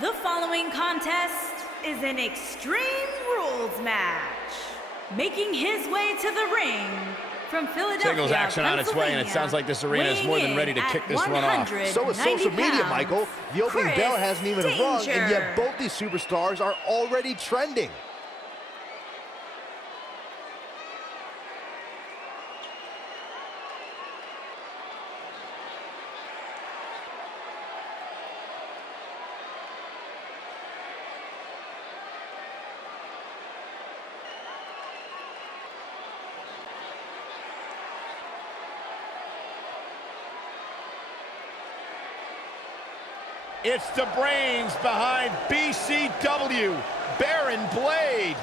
The following contest is an Extreme Rules match. Making his way to the ring from Philadelphia, Signals action on its way, and it sounds like this arena is more than ready to kick this one off. So is social media, Michael. The opening bell hasn't even rung, and yet both these superstars are already trending. It's the brains behind BCW, Barron Blade.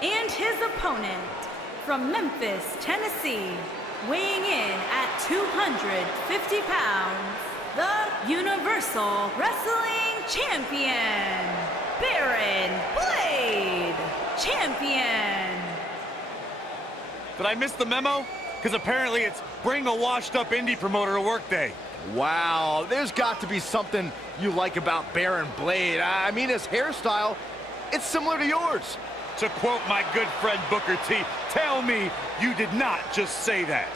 And his opponent from Memphis, Tennessee, weighing in at 250 pounds, the Universal Wrestling Champion, Barron Blade, Champion. Did I miss the memo? Because apparently it's bring a washed-up indie promoter to work day. Wow, there's got to be something you like about Barron Blade. I mean, his hairstyle, it's similar to yours. To quote my good friend Booker T, tell me you did not just say that.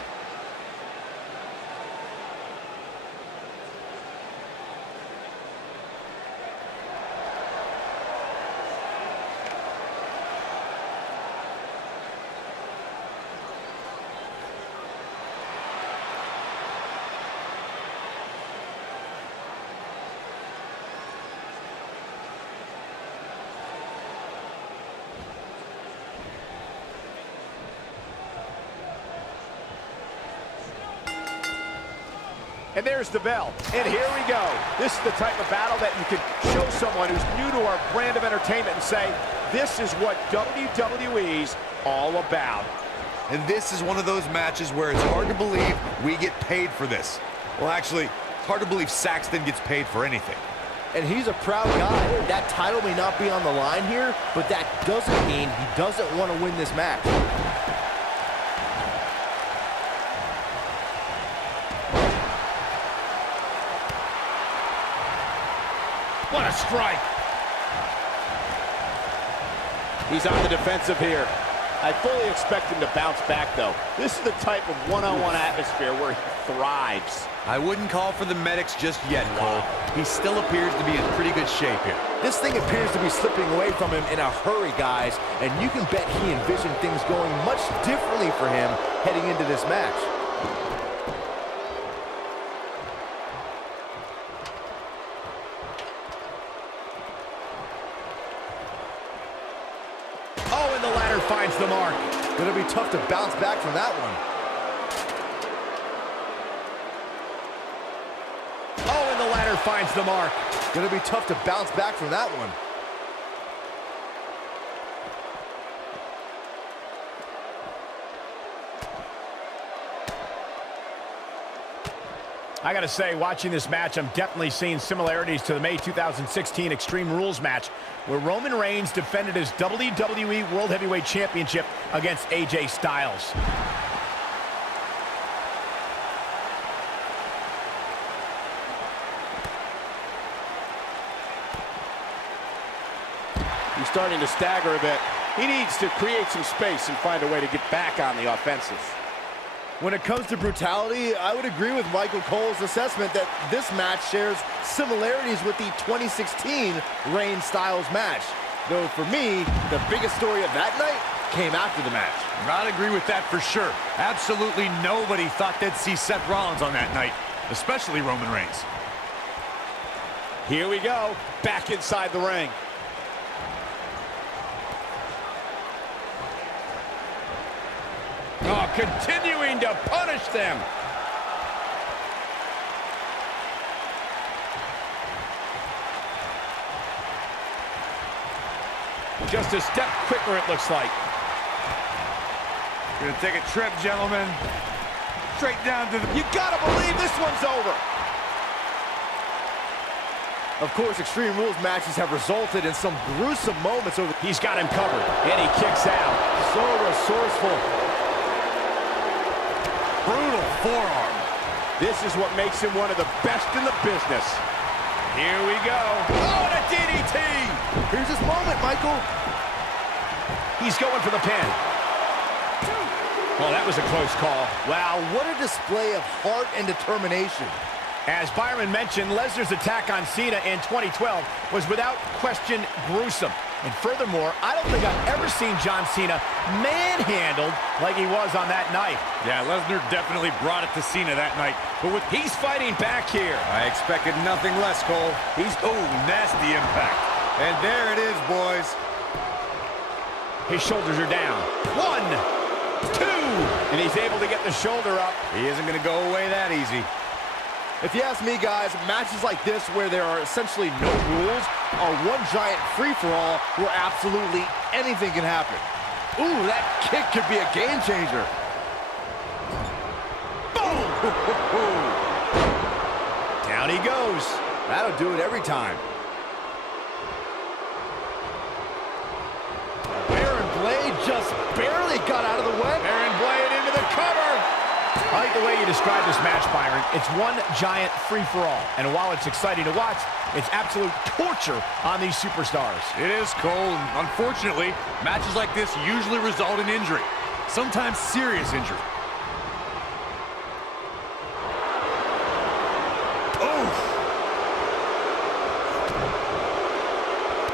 And there's the bell. And here we go. This is the type of battle that you can show someone who's new to our brand of entertainment and say, this is what WWE's all about. And this is one of those matches where it's hard to believe we get paid for this. Well, actually, it's hard to believe Saxton gets paid for anything. And he's a proud guy. That title may not be on the line here, but that doesn't mean he doesn't want to win this match. What a strike. He's on the defensive here. I fully expect him to bounce back, though. This is the type of one-on-one atmosphere where he thrives. I wouldn't call for the medics just yet, Cole. He still appears to be in pretty good shape here. This thing appears to be slipping away from him in a hurry, guys, and you can bet he envisioned things going much differently for him heading into this match. Oh, and the ladder finds the mark. Gonna be tough to bounce back from that one. Oh, and the ladder finds the mark. Gonna be tough to bounce back from that one. I gotta say, watching this match, I'm definitely seeing similarities to the May 2016 Extreme Rules match, where Roman Reigns defended his WWE World Heavyweight Championship against AJ Styles. He's starting to stagger a bit. He needs to create some space and find a way to get back on the offensive. When it comes to brutality, I would agree with Michael Cole's assessment that this match shares similarities with the 2016 Reigns-Styles match. Though for me, the biggest story of that night came after the match. I'd agree with that for sure. Absolutely nobody thought they'd see Seth Rollins on that night, especially Roman Reigns. Here we go, back inside the ring. Oh, continuing to punish them. Just a step quicker, it looks like. Gonna take a trip, gentlemen. Straight down to the... You gotta believe this one's over. Of course, Extreme Rules matches have resulted in some gruesome moments over. He's got him covered, and he kicks out. So resourceful. Brutal forearm. This is what makes him one of the best in the business. Here we go. Oh, and a DDT! Here's his moment, Michael. He's going for the pin. Oh, that was a close call. Wow, what a display of heart and determination. As Byron mentioned, Lesnar's attack on Cena in 2012 was without question gruesome. And furthermore, I don't think I've ever seen John Cena manhandled like he was on that night. Yeah, Lesnar definitely brought it to Cena that night. But he's fighting back here. I expected nothing less, Cole. Oh, nasty impact. And there it is, boys. His shoulders are down. 1, 2, and he's able to get the shoulder up. He isn't going to go away that easy. If you ask me, guys, matches like this where there are essentially no rules are one giant free-for-all where absolutely anything can happen. Ooh, that kick could be a game changer. Boom! Down he goes. That'll do it every time. Barron Blade just barely got out of the way. Barron Blade into the cover. I like the way you describe this match, Byron. It's one giant free-for-all. And while it's exciting to watch, it's absolute torture on these superstars. It is, Cole. Unfortunately, matches like this usually result in injury. Sometimes serious injury. Oh!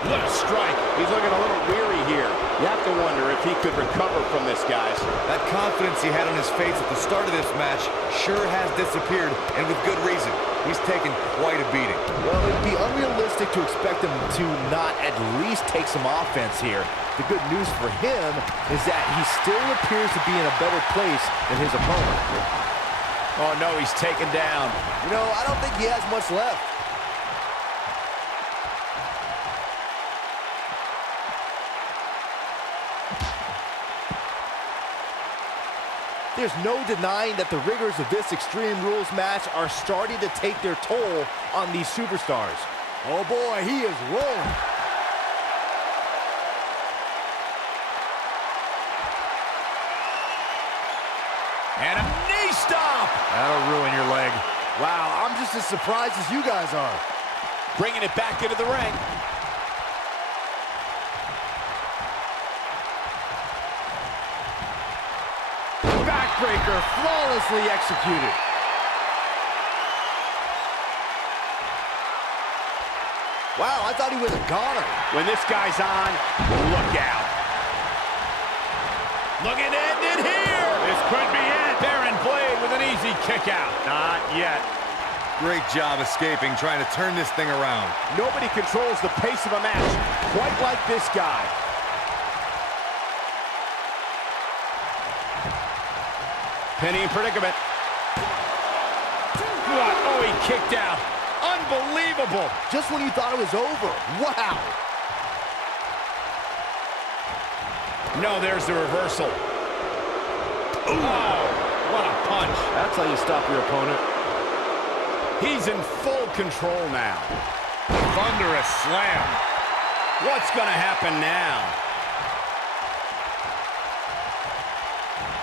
What a strike. He's looking a little weary here. You have to wonder if he could recover from this, guys. That confidence he had on his face at the start of this match sure has disappeared, and with good reason. He's taken quite a beating. Well, it'd be unrealistic to expect him to not at least take some offense here. The good news for him is that he still appears to be in a better place than his opponent. Oh, no, he's taken down. You know, I don't think he has much left. There's no denying that the rigors of this Extreme Rules match are starting to take their toll on these superstars. Oh boy, he is rolling. And a knee stop! That'll ruin your leg. Wow, I'm just as surprised as you guys are. Bringing it back into the ring. Backbreaker flawlessly executed. Wow, I thought he was a goner. When this guy's on, look out. Looking to end it here. This could be it. Barron Blade with an easy kick out. Not yet. Great job escaping, trying to turn this thing around. Nobody controls the pace of a match quite like this guy. Penny in predicament. What? Oh, he kicked out. Unbelievable. Just when you thought it was over. Wow. No, there's the reversal. Oh, what a punch. That's how you stop your opponent. He's in full control now. Thunderous slam. What's going to happen now?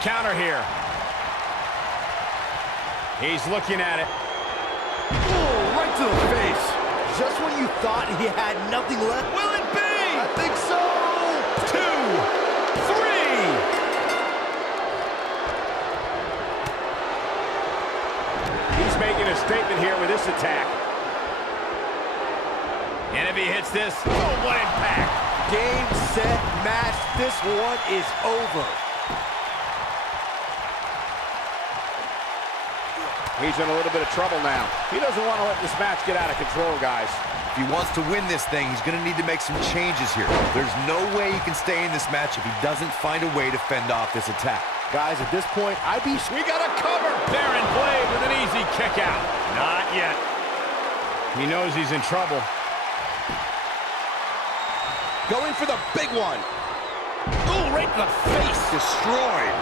Counter here. He's looking at it. Oh, right to the face. Just when you thought he had nothing left. Will it be? I think so. 2, 3. He's making a statement here with this attack. And if he hits this, oh, what impact. Game, set, match. This one is over. He's in a little bit of trouble now. He doesn't want to let this match get out of control, guys. If he wants to win this thing, he's going to need to make some changes here. There's no way he can stay in this match if he doesn't find a way to fend off this attack. Guys, at this point, I'd be... We got a cover. Barron Blade with an easy kick out. Not yet. He knows he's in trouble. Going for the big one. Ooh, right to the face. Destroyed.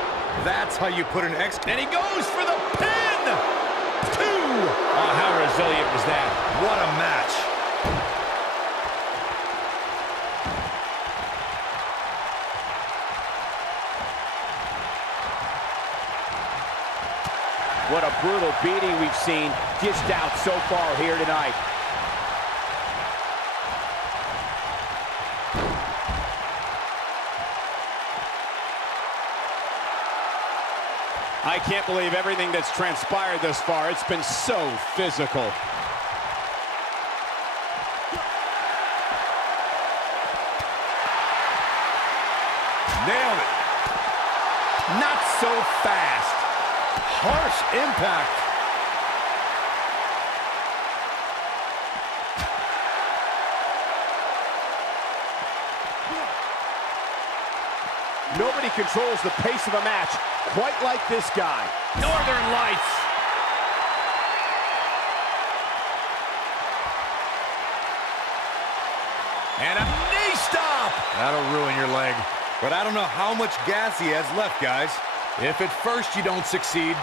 That's how you put an X. And he goes for the pin. 2. Oh, how resilient was that? What a match. What a brutal beating we've seen dished out so far here tonight. I can't believe everything that's transpired thus far. It's been so physical. Nailed it. Not so fast. Harsh impact. Nobody controls the pace of a match quite like this guy. Northern Lights. And a knee stop. That'll ruin your leg. But I don't know how much gas he has left, guys. If at first you don't succeed,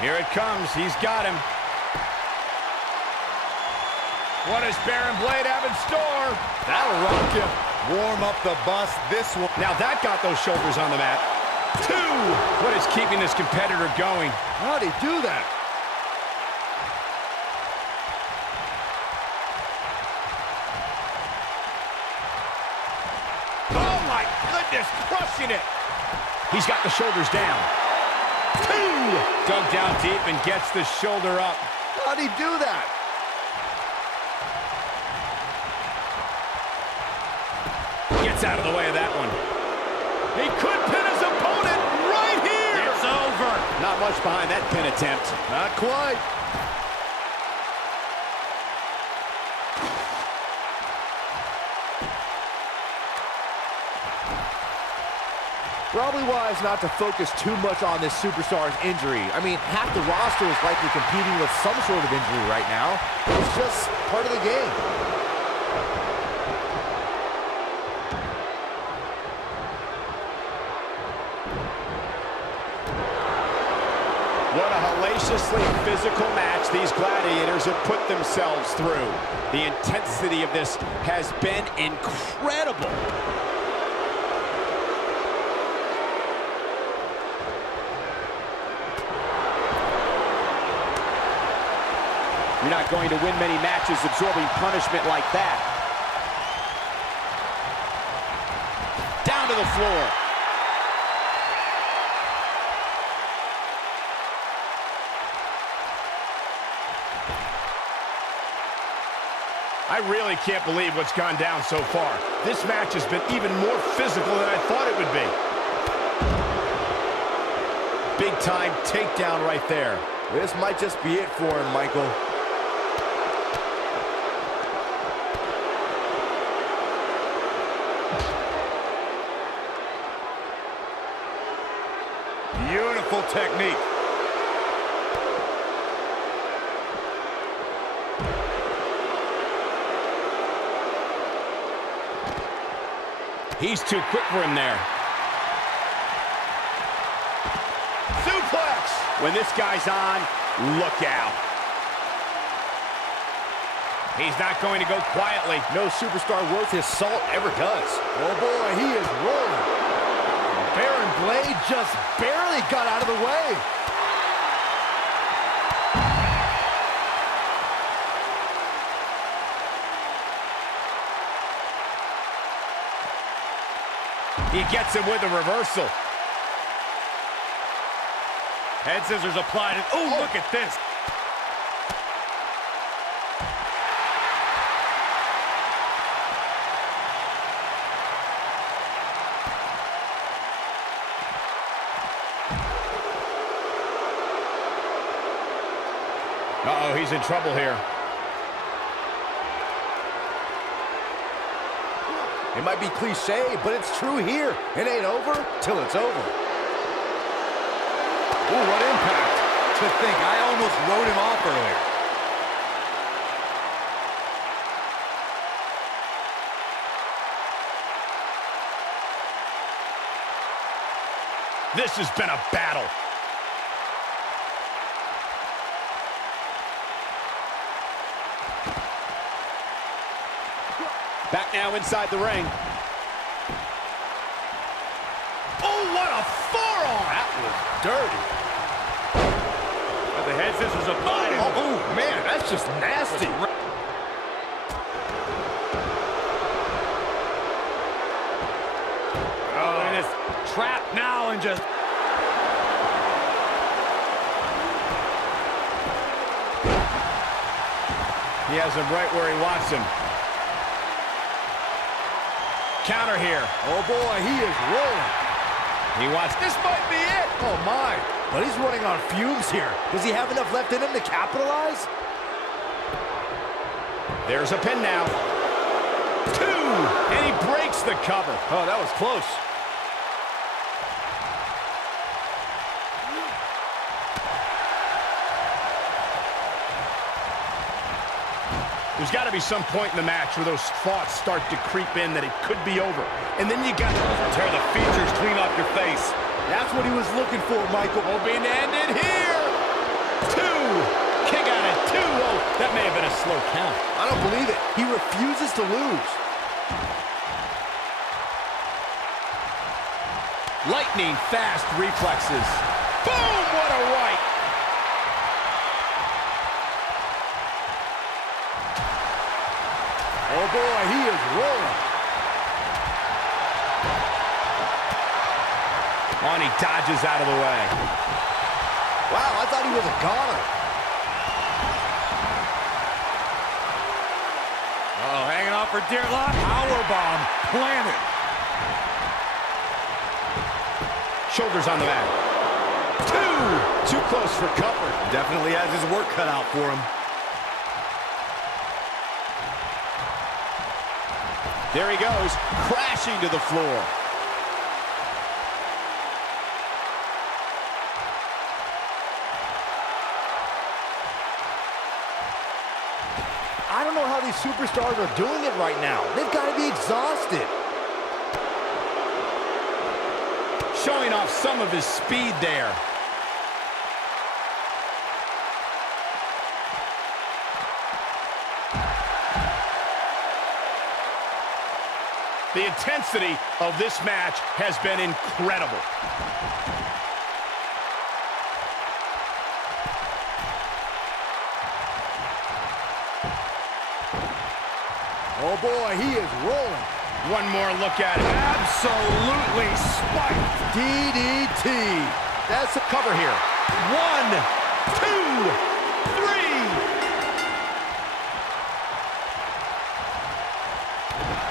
Here it comes. He's got him. What does Barron Blade have in store? That'll rock you. Warm up the bus, this one. Now that got those shoulders on the mat. 2. What is keeping this competitor going? How'd he do that? Oh my goodness, crushing it. He's got the shoulders down. 2. Dug down deep and gets the shoulder up. How'd he do that? Gets out of the way of that one. He could pin his opponent right here. It's over. Not much behind that pin attempt. Not quite. Probably wise not to focus too much on this superstar's injury. I mean, half the roster is likely competing with some sort of injury right now. It's just part of the game. What a hellaciously physical match these gladiators have put themselves through. The intensity of this has been incredible. You're not going to win many matches absorbing punishment like that. Down to the floor. I really can't believe what's gone down so far. This match has been even more physical than I thought it would be. Big time takedown right there. This might just be it for him, Michael. Beautiful technique. He's too quick for him there. Suplex! When this guy's on, look out. He's not going to go quietly. No superstar worth his salt ever does. Oh boy, he is rolling. Barron Blade just barely got out of the way. He gets him with a reversal. Head scissors applied. And, oh, look at this. Uh-oh, he's in trouble here. It might be cliche, but it's true here. It ain't over till it's over. Ooh, what impact. To think, I almost wrote him off earlier. This has been a battle. Back now inside the ring. Oh, what a forearm! That was dirty. But the head scissors applied. Oh, man, that's just nasty. Oh, and it's trapped now and just... He has him right where he wants him. Counter here. Oh, boy, he is rolling. He wants... This might be it. Oh, my. But he's running on fumes here. Does he have enough left in him to capitalize? There's a pin now. 2. And he breaks the cover. Oh, that was close. There's got to be some point in the match where those thoughts start to creep in that it could be over. And then you got to tear the features clean off your face. That's what he was looking for, Michael. Hoping to end it here. 2. Kick out at 2. Oh, that may have been a slow count. I don't believe it. He refuses to lose. Lightning fast reflexes. Boom! What a right. Oh, boy, he is rolling. On, he dodges out of the way. Wow, I thought he was a goner. Oh, hanging off for dear life. Powerbomb planted. Shoulders on the mat. 2. Too close for comfort. Definitely has his work cut out for him. There he goes, crashing to the floor. I don't know how these superstars are doing it right now. They've got to be exhausted. Showing off some of his speed there. The intensity of this match has been incredible. Oh, boy, he is rolling. One more look at it. Absolutely spiked. DDT. That's a cover here. 1, 2, 3.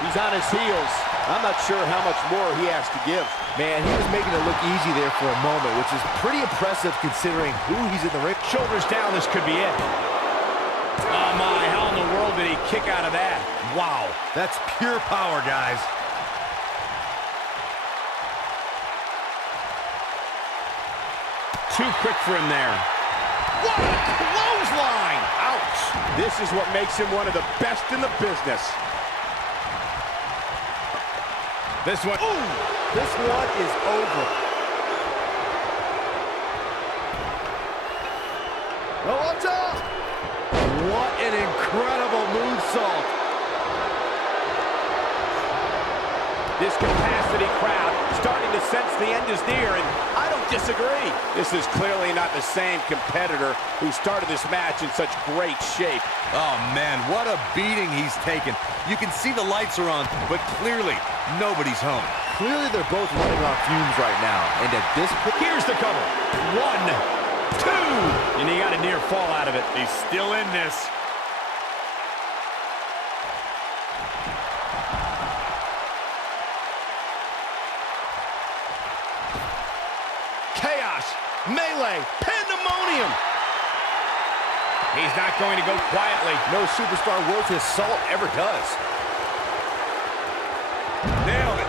He's on his heels. I'm not sure how much more he has to give. Man, he was making it look easy there for a moment, which is pretty impressive considering who he's in the ring. Shoulders down, this could be it. Oh my, how in the world did he kick out of that? Wow, that's pure power, guys. Too quick for him there. What a clothesline! Ouch! This is what makes him one of the best in the business. This one, ooh! This one is over. Oh, watch out! What an incredible moonsault. This capacity crowd starting to sense the end is near, and I don't disagree. This is clearly not the same competitor who started this match in such great shape. Oh, man, what a beating he's taken. You can see the lights are on, but clearly nobody's home. Clearly they're both running on fumes right now, and at this point... Here's the cover. 1, 2. And he got a near fall out of it. He's still in this. Chaos, melee, pandemonium. He's not going to go quietly. No superstar worth his salt ever does. Nailed it.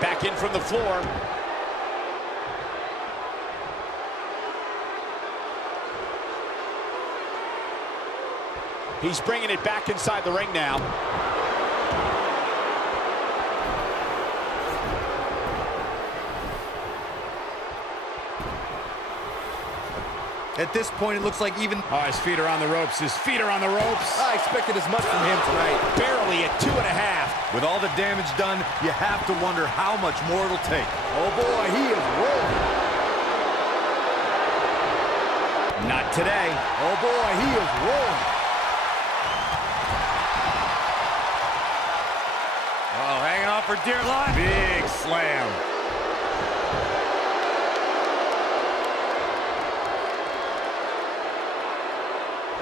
Back in from the floor. He's bringing it back inside the ring now. At this point, it looks like even... Oh, his feet are on the ropes. His feet are on the ropes. I expected as much from him tonight. Barely at 2.5. With all the damage done, you have to wonder how much more it'll take. Oh, boy, he is rolling. Not today. Oh boy, he is rolling. Oh, hanging on for dear life. Big slam.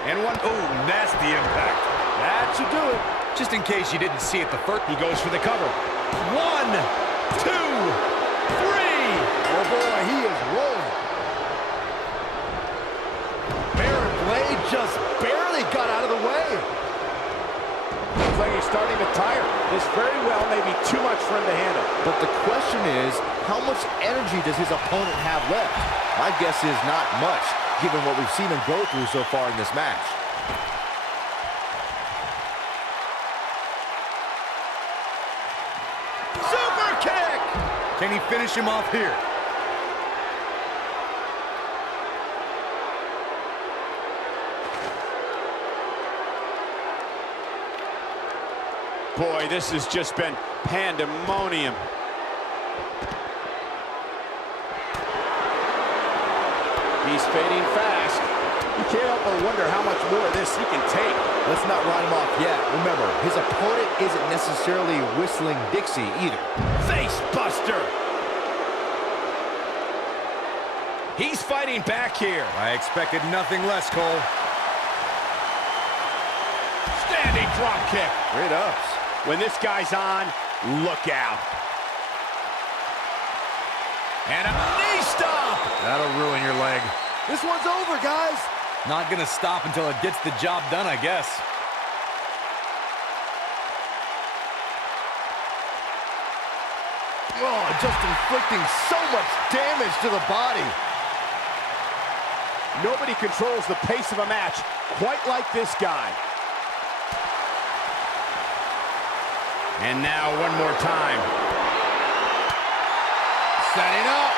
And one. Oh, nasty impact. That should do it. Just in case you didn't see it the first. He goes for the cover. 1, 2, 3. Oh boy, he is rolling. Barron Blade just barely got out of the way. Looks like he's starting to tire. This very well may be too much for him to handle. But the question is, how much energy does his opponent have left? My guess is not much, given what we've seen him go through so far in this match. Super kick! Can he finish him off here? Boy, this has just been pandemonium. He's fading fast. You can't help but wonder how much more of this he can take. Let's not write him off yet. Remember, his opponent isn't necessarily whistling Dixie either. Face buster. He's fighting back here. I expected nothing less, Cole. Standing drop kick. Great ups. When this guy's on, look out. And a knee stop. That'll ruin your leg. This one's over, guys. Not gonna stop until it gets the job done, I guess. Oh, just inflicting so much damage to the body. Nobody controls the pace of a match quite like this guy. And now one more time. Setting up.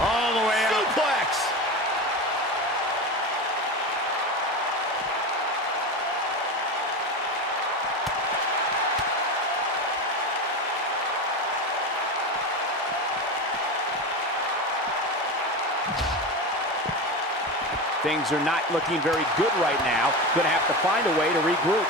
All the way up. Suplex. Things are not looking very good right now. Gonna have to find a way to regroup.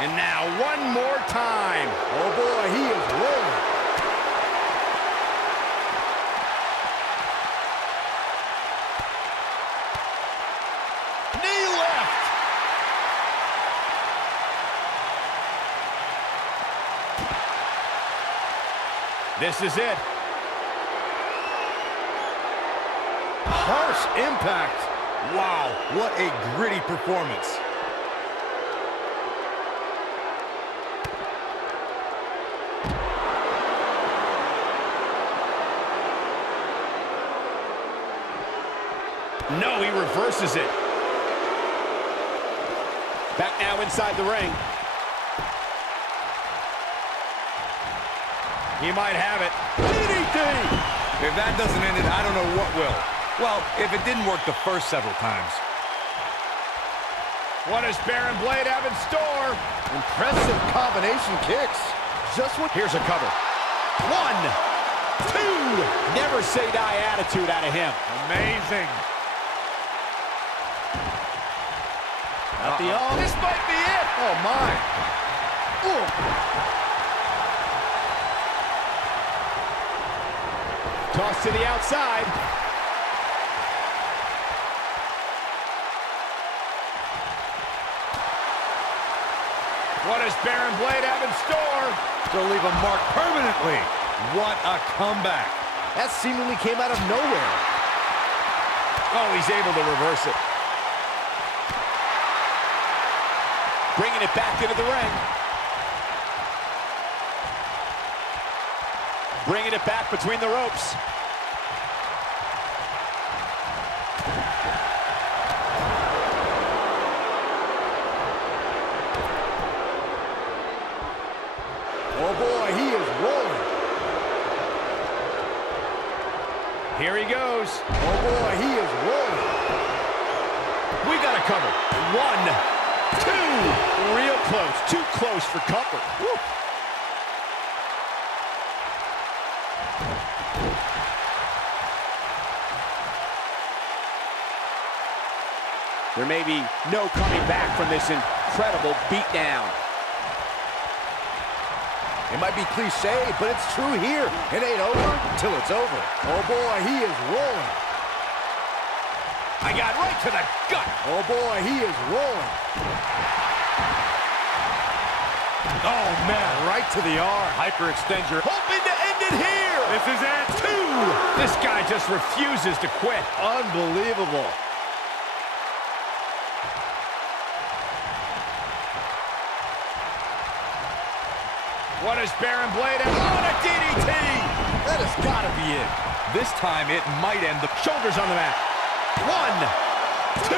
And now one more time. Oh boy, he is rolling. Knee left. This is it. Harsh impact. Wow, what a gritty performance. No, he reverses it. Back now inside the ring. He might have it. DDT! If that doesn't end it, I don't know what will. Well, if it didn't work the first several times. What does Barron Blade have in store? Impressive combination kicks. Just what... Here's a cover. 1, 2. Never say die attitude out of him. Amazing. This might be it. Oh, my. Ooh. Toss to the outside. What does Barron Blade have in store? To leave a mark permanently. What a comeback. That seemingly came out of nowhere. Oh, he's able to reverse it. Bringing it back into the ring. Bringing it back between the ropes. Oh, boy, he is rolling. Here he goes. Oh, boy, he is rolling. We got a cover. 1, 2. Real too close for comfort. Woo. There may be no coming back from this incredible beatdown. It might be cliche, but it's true here. It ain't over till it's over. Oh boy, he is rolling. I got right to the gut. Oh boy, he is rolling. Oh man, Right to the arm. Hyperextender. hoping to end it here. This is it. 2. This guy just refuses to quit. Unbelievable. What is Barron Blade? And on a DDT! That has got to be it. This time it might end the... Shoulders on the mat. 1, 2,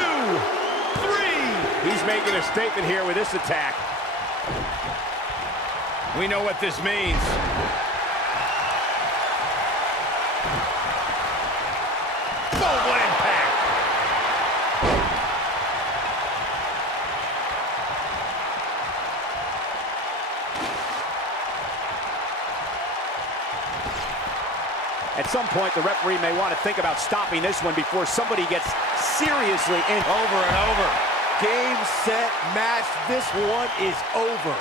3. He's making a statement here with this attack. We know what this means. Boom, what impact! At some point, the referee may want to think about stopping this one before somebody gets seriously in. Over and over. Game, set, match. This one is over.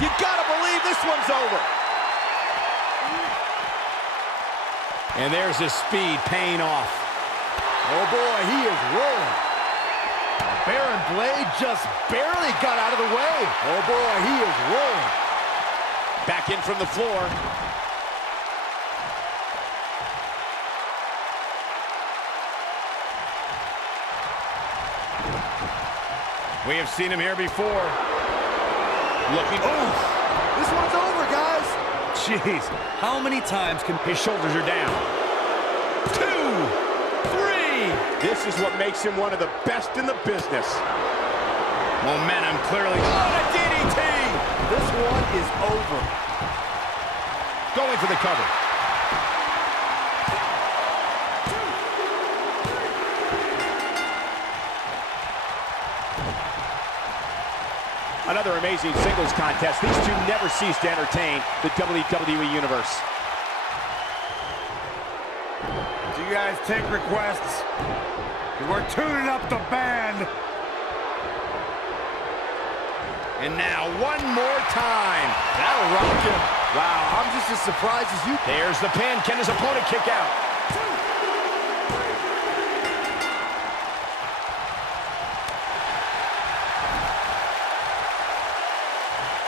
You gotta believe this one's over. And there's his speed paying off. Oh boy, he is rolling. Barron Blade just barely got out of the way. Oh boy, he is rolling. Back in from the floor. We have seen him here before. Looking, This one's over, guys. Jeez, how many times can... his shoulders are down. 2, 3. This is what makes him one of the best in the business. Momentum clearly. On a DDT! This one is over. Going for the cover. Another amazing singles contest. These two never cease to entertain the WWE Universe. Do you guys take requests? We're tuning up the band. And now one more time. That'll rock him. Wow, I'm just as surprised as you. There's the pin. Can his opponent kick out?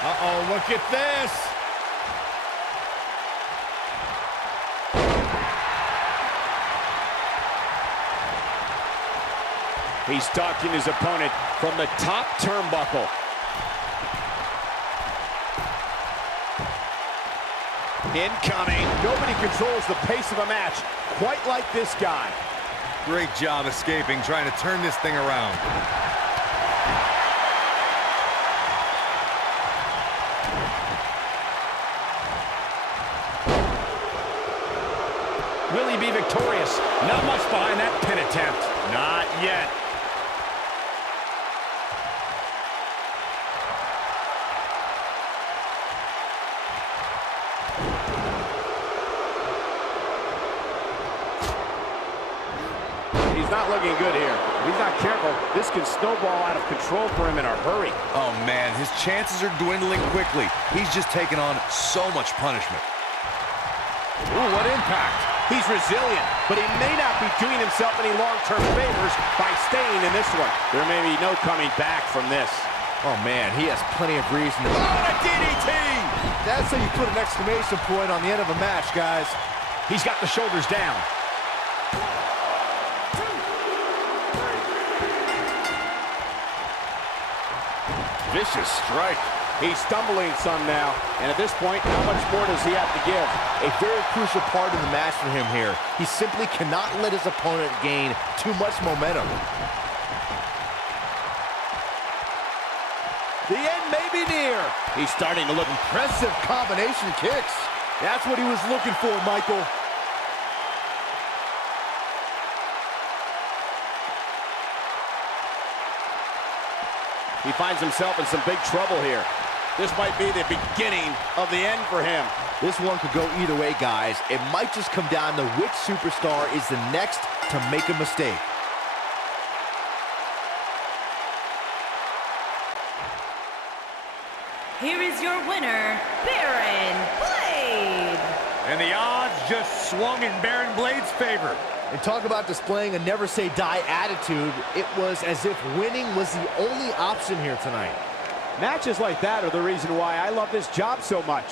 Uh-oh, look at this. He's stalking his opponent from the top turnbuckle. Incoming. Nobody controls the pace of a match quite like this guy. Great job escaping, trying to turn this thing around. Will he be victorious? Not much behind that pin attempt. Not yet. He's not looking good here. If he's not careful, this can snowball out of control for him in a hurry. Oh man, his chances are dwindling quickly. He's just taken on so much punishment. Ooh, what impact. He's resilient, but he may not be doing himself any long-term favors by staying in this one. There may be no coming back from this. Oh man, he has plenty of reason to. On a DDT! That's how you put an exclamation point on the end of a match, guys. He's got the shoulders down. Vicious strike. He's stumbling some now, and at this point, how much more does he have to give? A very crucial part of the match for him here. He simply cannot let his opponent gain too much momentum. The end may be near. He's starting to look impressive combination kicks. That's what he was looking for, Michael. He finds himself in some big trouble here. This might be the beginning of the end for him. This one could go either way, guys. It might just come down to which superstar is the next to make a mistake. Here is your winner, Barron Blade. And the odds just swung in Barron Blade's favor. And talk about displaying a never-say-die attitude. It was as if winning was the only option here tonight. Matches like that are the reason why I love this job so much.